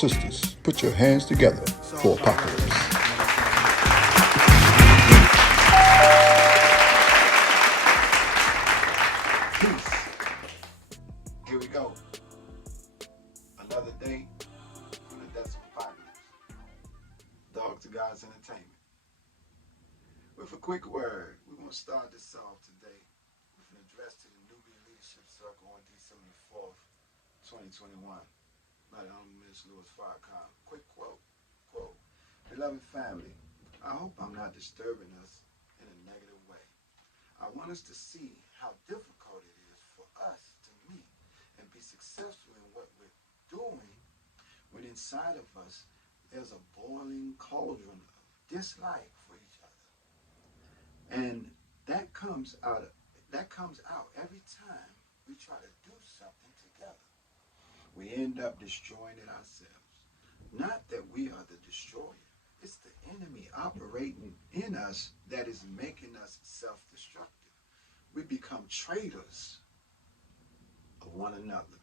sisters, put your hands together for Apocalypse. Peace. Here we go. Another day from the Desert Apocalypse. Dog to God's Entertainment. With a quick word, we're going to start this off today with an address to the Nubian Leadership Circle on December 4th, 2021. By the Honorable Minister Louis Farrakhan. Quick quote. Beloved family, I hope I'm not disturbing us in a negative way. I want us to see how difficult it is for us to meet and be successful in what we're doing when inside of us there's a boiling cauldron of dislike for each other. And that comes out every time we try to do something together. We end up destroying it ourselves. Not that we are the destroyer. It's the enemy operating in us that is making us self-destructive. We become traitors of one another.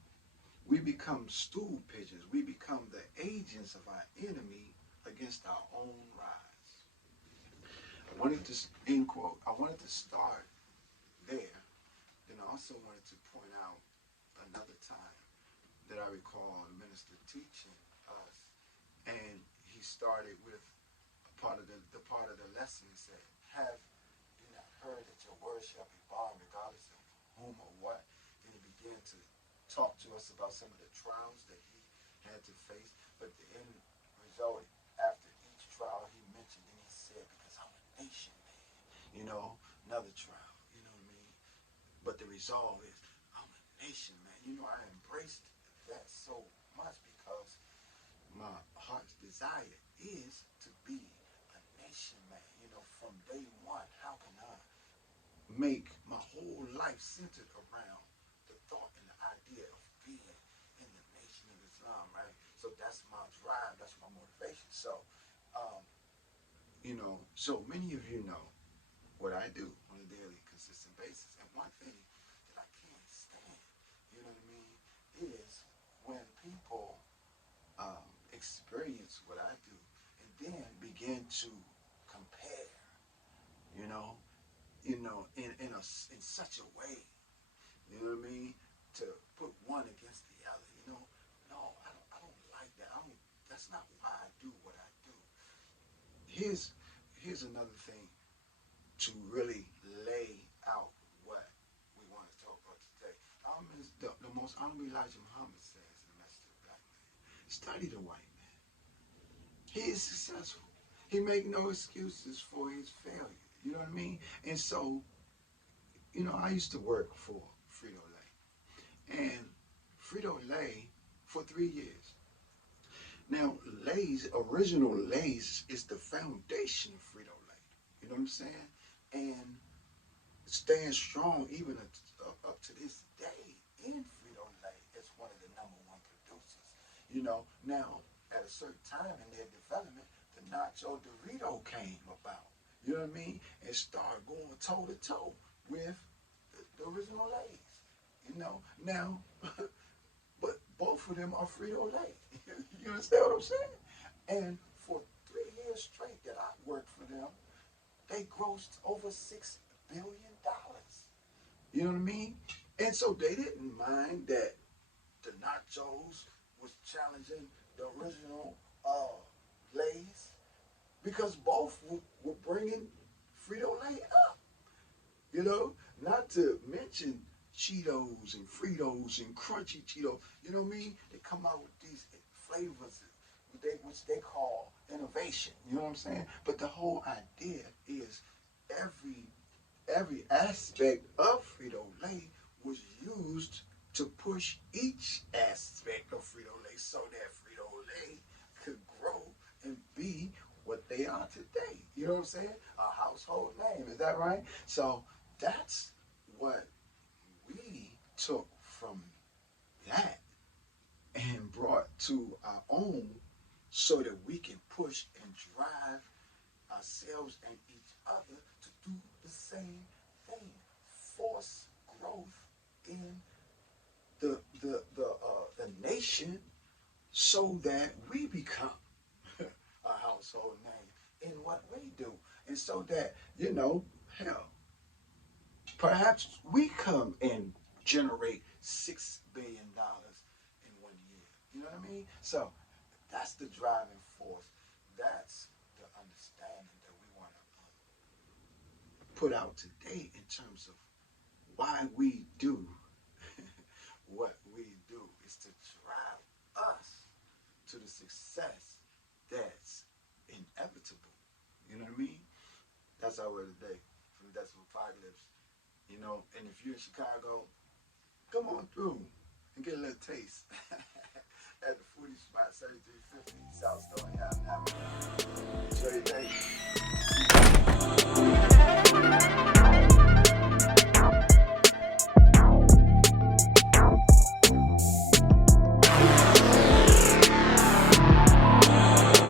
We become stool pigeons. We become the agents of our enemy against our own rise. End quote. I wanted to start there. Then I also wanted to point out another time that I recall the minister teaching us, and he started with the part of the lesson. He said, "Have you not heard that your word shall be bond regardless of whom or what?" Then he began to talk to us about some of the trials that he had to face, but the end result, after each trial he mentioned, and he said, "Because I'm a nation man," another trial, you know what I mean? But the resolve is, I'm a nation man. I embraced that so much because my heart's desire is to be a nation man. From day one, how can I make my whole life centered around the thought and the idea of being in the Nation of Islam, right? So that's my drive, that's my motivation. So, so many of you know what I do on a daily, consistent basis. And one thing that I can't stand, you know what I mean, is when people experience what I do and then begin to compare, in such a way, you know what I mean, to put one against the other. No, I don't like that. That's not why I do what I do. Here's another thing to really lay out what we want to talk about today. The most honorable Elijah Muhammad says in the message of the black man, study the white man. He is successful. He make no excuses for his failure. You know what I mean? And so, I used to work for Frito-Lay. And Frito-Lay for 3 years. Now, original Lay's is the foundation of Frito-Lay. You know what I'm saying? And staying strong even up to this day in Frito-Lay as one of the #1 producers. Now, at a certain time in their development, the Nacho Dorito came about. You know what I mean? And started going toe-to-toe with the original Lay's. Now, but both of them are Frito-Lay. You understand what I'm saying? And for 3 years straight that I worked for them, they grossed over $6 billion. You know what I mean? And so they didn't mind that the Nachos was challenging the original Lay's because both were bringing Frito-Lay up. Not to mention Cheetos and Fritos and Crunchy Cheetos. You know what I mean? They come out with these flavors which they call innovation. You know what I'm saying? But the whole idea is every aspect of Frito-Lay was used to push each aspect of Frito-Lay so that Frito-Lay could grow and be what they are today. You know what I'm saying? A household name. Is that right? So that's what we took from that and brought to our own so that we can push and drive ourselves and each other to do the same thing. Force growth in the nation so that we become a household name in what we do. And so that, hell, perhaps we come and generate $6 billion in 1 year. You know what I mean? So that's the driving force. That's the understanding that we want to put out today in terms of why we do what we do is to drive us to the success that's inevitable. You know what I mean? That's our word today from the Decibel Apocalypse. And if you're in Chicago, come on through and get a little taste at the foodie spot, 7350 South Stony Avenue. Enjoy your day.